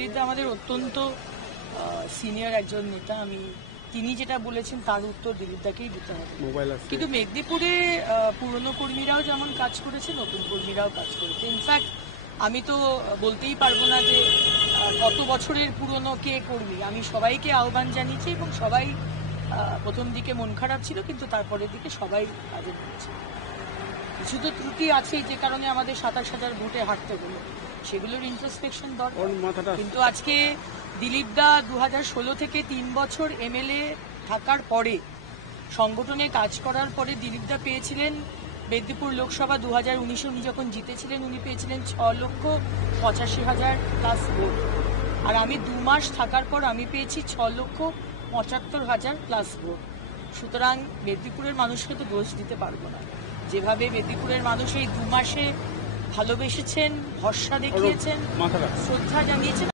দিলীপ দা আমাদের অত্যন্ত সিনিয়র একজন নেতা। তিনি যেটা বলেছেন তার উত্তর দিলীপ দাকেই দিতে হবে। কিন্তু মেদিনীপুরে পুরনো কর্মীরাও যেমন কাজ করেছে, নতুন কর্মীরাও কাজ করেছে। ইনফ্যাক্ট আমি তো বলতেই পারবো না যে কত বছরের পুরনো কে কর্মী। আমি সবাইকে আহ্বান জানিয়েছি এবং সবাই প্রথম দিকে মন খারাপ ছিল, কিন্তু তারপরের দিকে সবাই কাজে দিয়েছে। কিছু তো ত্রুটি আছেই, যে কারণে আমাদের 27,000 ভোটে হারতে হলো, সেগুলোর ইন্ট্রোস্পেকশন দরকার। কিন্তু আজকে দিলীপ দা 2016 থেকে 3 বছর এমএলএ থাকার পরে, সংগঠনে কাজ করার পরে দিলীপ দা পেয়েছিলেন মেদিনীপুর লোকসভা 2019-এ উনি যখন জিতেছিলেন উনি পেয়েছিলেন 6,85,000 প্লাস ভোট। আর আমি 2 মাস থাকার পর আমি পেয়েছি 6,75,000 প্লাস ভোট। সুতরাং মেদিনীপুরের মানুষকে তো দোষ দিতে পারবো না। যেভাবে মেদিনীপুরের মানুষ এই 2 মাসে ভালোবেসেছেন, ভরসা দেখিয়েছেন, শ্রদ্ধা জানিয়েছেন।